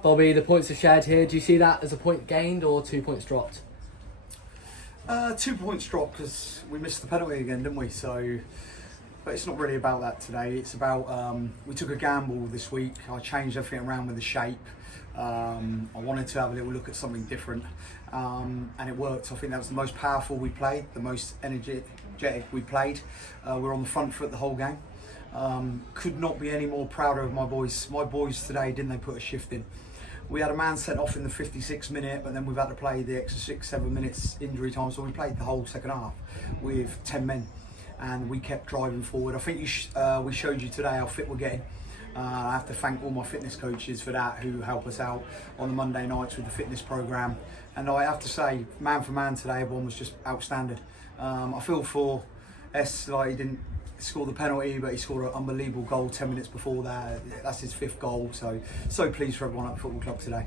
Bobby, the points are shared here. Do you see that as a point gained or 2 points dropped? 2 points dropped because we missed the penalty again, didn't we? So, but it's not really about that today. It's about we took a gamble this week. I changed everything around with the shape. I wanted to have a little look at something different, and it worked. I think that was the most powerful we played, the most energetic we played. We're on the front foot the whole game. Could not be any more prouder of my boys. My boys today, didn't they put a shift in? We had a man sent off in the 56th minute, but then we've had to play the extra 6-7 minutes injury time, so we played the whole second half with 10 men, and we kept driving forward. I think we showed you today how fit we're getting. I have to thank all my fitness coaches for that, who help us out on the Monday nights with the fitness programme. And I have to say, man for man today, everyone was just outstanding. I feel for S, like he didn't score the penalty, but he scored an unbelievable goal 10 minutes before that. That's his 5th goal, so pleased for everyone at the football club today.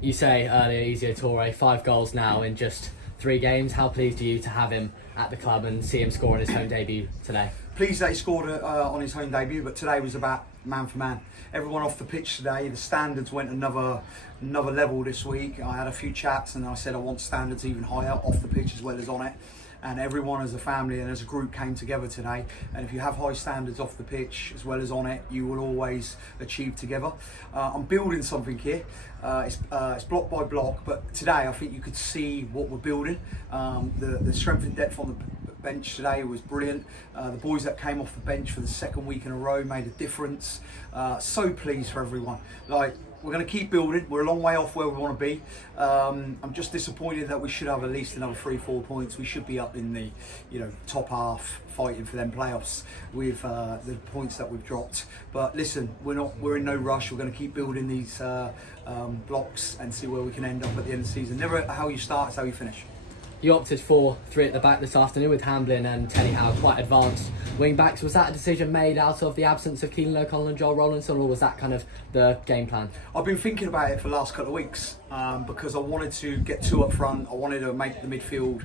You say earlier, Ezio Torre, 5 goals now in just 3 games. How pleased are you to have him at the club and see him score in his home debut today? Pleased that he scored on his home debut, but today was about man for man. Everyone off the pitch today, the standards went another level this week. I had a few chats and I said I want standards even higher off the pitch as well as on it. And everyone as a family and as a group came together today. And if you have high standards off the pitch as well as on it, you will always achieve together. I'm building something here. It's block by block, but today I think you could see what we're building. The strength and depth on the bench today was brilliant. The boys that came off the bench for the 2nd week in a row made a difference. So pleased for everyone. We're going to keep building. We're a long way off where we want to be. I'm just disappointed that we should have at least another 3-4 points. We should be up in the top half, fighting for them playoffs with the points that we've dropped. But listen, we're in no rush. We're going to keep building these blocks and see where we can end up at the end of the season. Never how you start, it's how you finish. You opted for 3 at the back this afternoon with Hamblin and Teddy Howe, quite advanced wing backs. Was that a decision made out of the absence of Keelan O'Connell and Joel Rollinson, or was that kind of the game plan? I've been thinking about it for the last couple of weeks because I wanted to get 2 up front. I wanted to make the midfield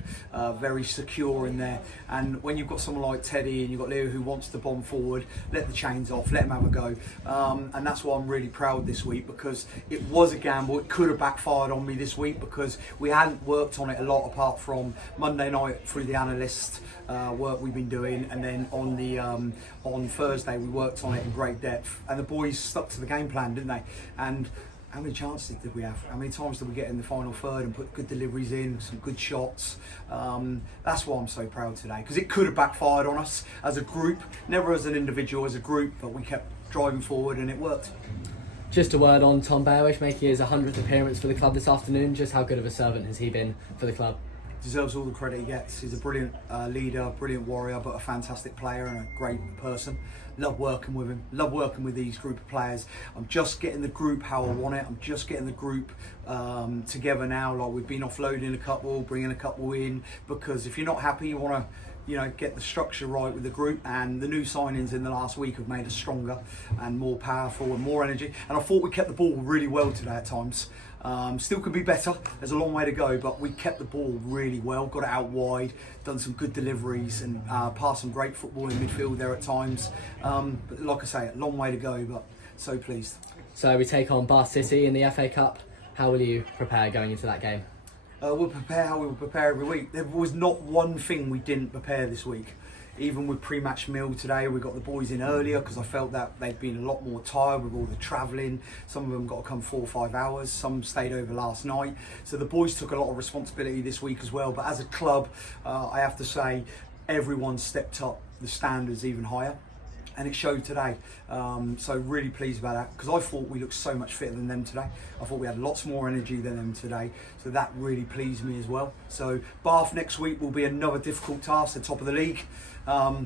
very secure in there. And when you've got someone like Teddy and you've got Leo who wants to bomb forward, let the chains off, let him have a go. And that's why I'm really proud this week, because it was a gamble. It could have backfired on me this week because we hadn't worked on it a lot apart from Monday night through the analyst work we've been doing, and then on Thursday we worked on it in great depth, and the boys stuck to the game plan, didn't they? And how many chances did we have? How many times did we get in the final third and put good deliveries in, some good shots? That's why I'm so proud today, because it could have backfired on us as a group, never as an individual, as a group, but we kept driving forward and it worked. Just a word on Tom Bearwish making his 100th appearance for the club this afternoon. Just how good of a servant has he been for the club? Deserves all the credit he gets. He's a brilliant leader, brilliant warrior, but a fantastic player and a great person. Love working with him, love working with these group of players. I'm just getting the group how I want it. I'm just getting the group together now. Like, we've been offloading a couple, bringing a couple in, because if you're not happy, you want to get the structure right with the group, and the new signings in the last week have made us stronger and more powerful and more energy. And I thought we kept the ball really well today at times. Still could be better, there's a long way to go, but we kept the ball really well, got it out wide, done some good deliveries and passed some great football in midfield there at times. But like I say, a long way to go, but so pleased. So we take on Bath City in the FA Cup. How will you prepare going into that game? We'll prepare how we will prepare every week. There was not one thing we didn't prepare this week. Even with pre-match meal today, we got the boys in earlier because I felt that they'd been a lot more tired with all the travelling. Some of them got to come 4 or 5 hours. Some stayed over last night. So the boys took a lot of responsibility this week as well. But as a club, I have to say, everyone stepped up the standards even higher. And it showed today, so really pleased about that, because I thought we looked so much fitter than them today. I thought we had lots more energy than them today, so that really pleased me as well. So Bath next week will be another difficult task, the top of the league. I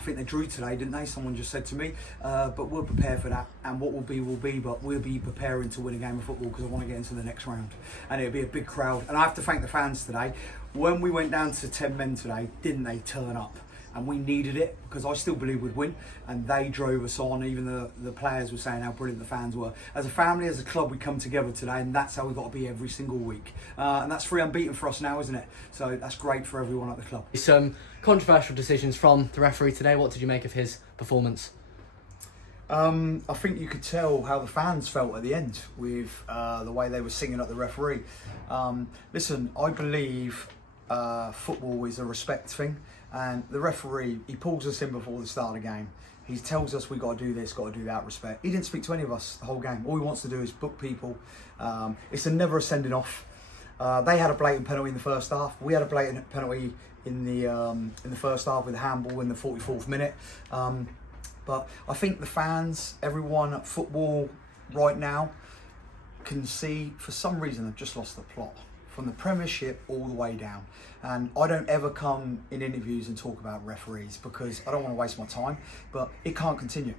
think they drew today, didn't they? Someone just said to me, but we'll prepare for that, and what will be, but we'll be preparing to win a game of football, because I want to get into the next round, and it'll be a big crowd. And I have to thank the fans today. When we went down to 10 men today, didn't they turn up? And we needed it, because I still believe we'd win, and they drove us on. Even the players were saying how brilliant the fans were. As a family, as a club, we come together today, and that's how we've got to be every single week. And that's 3 unbeaten for us now, isn't it? So that's great for everyone at the club. Some controversial decisions from the referee today. What did you make of his performance? I think you could tell how the fans felt at the end with the way they were singing at the referee. Listen, I believe football is a respect thing, and the referee, he pulls us in before the start of the game. He tells us we got to do this, got to do that, respect. He didn't speak to any of us the whole game. All he wants to do is book people. It's never a sending off. They had a blatant penalty in the first half. We had a blatant penalty in the first half with a handball in the 44th minute. But I think the fans, everyone at football right now can see, for some reason, they've just lost the plot. From the Premiership all the way down. And I don't ever come in interviews and talk about referees because I don't want to waste my time, but it can't continue.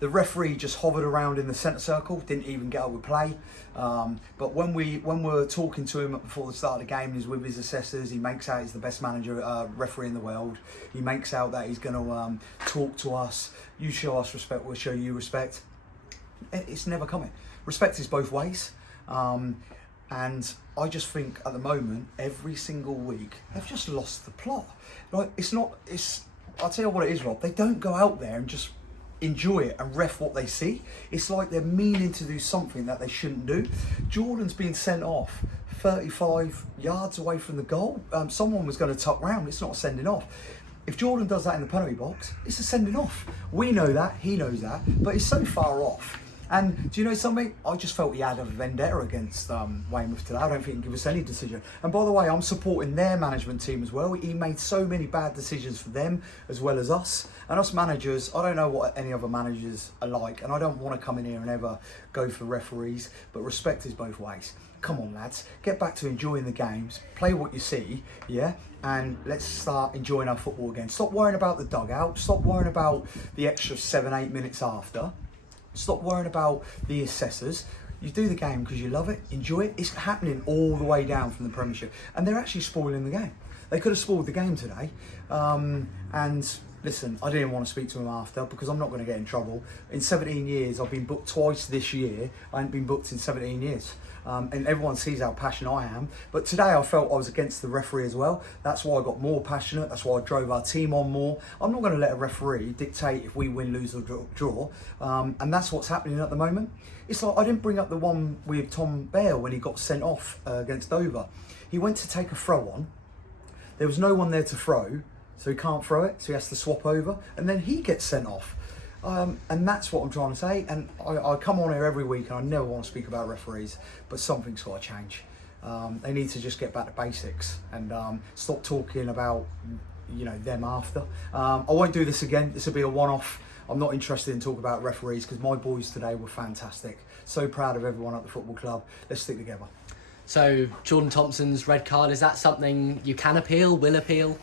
The referee just hovered around in the centre circle, didn't even get up with play. But when we're talking to him before the start of the game, he's with his assessors, he makes out he's the best referee in the world. He makes out that he's going to talk to us. You show us respect, we'll show you respect. It's never coming. Respect is both ways. And I just think at the moment, every single week, they've just lost the plot. Like, I'll tell you what it is, Rob. They don't go out there and just enjoy it and ref what they see. It's like they're meaning to do something that they shouldn't do. Jordan's been sent off 35 yards away from the goal. Someone was going to tuck round. It's not a sending off. If Jordan does that in the penalty box, it's a sending off. We know that, he knows that, but it's so far off. And do you know something? I just felt he had a vendetta against Weymouth today. I don't think he can give us any decision. And by the way, I'm supporting their management team as well. He made so many bad decisions for them as well as us. And us managers, I don't know what any other managers are like. And I don't want to come in here and ever go for referees. But respect is both ways. Come on, lads. Get back to enjoying the games. Play what you see, yeah? And let's start enjoying our football again. Stop worrying about the dugout. Stop worrying about the extra 7-8 minutes after. Stop worrying about the assessors. You do the game because you love it, enjoy it. It's happening all the way down from the Premiership. And they're actually spoiling the game. They could have spoiled the game today. And listen, I didn't want to speak to him after because I'm not going to get in trouble. In 17 years, I've been booked twice this year. I haven't been booked in 17 years. And everyone sees how passionate I am. But today I felt I was against the referee as well. That's why I got more passionate. That's why I drove our team on more. I'm not going to let a referee dictate if we win, lose or draw. And that's what's happening at the moment. It's like I didn't bring up the one with Tom Bale when he got sent off against Dover. He went to take a throw on. There was no one there to throw, so he can't throw it. So he has to swap over. And then he gets sent off. And that's what I'm trying to say. And I come on here every week and I never want to speak about referees, but something's got to change. They need to just get back to basics and stop talking about, them after. I won't do this again. This will be a one-off. I'm not interested in talking about referees because my boys today were fantastic. So proud of everyone at the football club. Let's stick together. So Jordan Thompson's red card, is that something you can appeal, will appeal?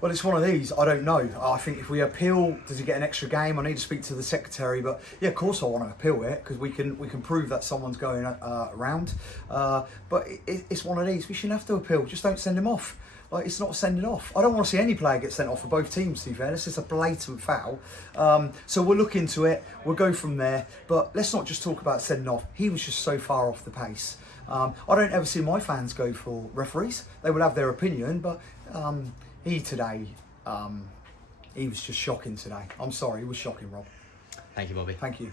Well, it's one of these. I don't know. I think if we appeal, does he get an extra game? I need to speak to the secretary. But yeah, of course I want to appeal it because we can prove that someone's going around. But it's one of these. We shouldn't have to appeal. Just don't send him off. Like, it's not sending off. I don't want to see any player get sent off for both teams, to be fair. This is a blatant foul. So we'll look into it. We'll go from there. But let's not just talk about sending off. He was just so far off the pace. I don't ever see my fans go for referees. They will have their opinion, but he today, he was just shocking today. I'm sorry, he was shocking, Rob. Thank you, Bobby. Thank you.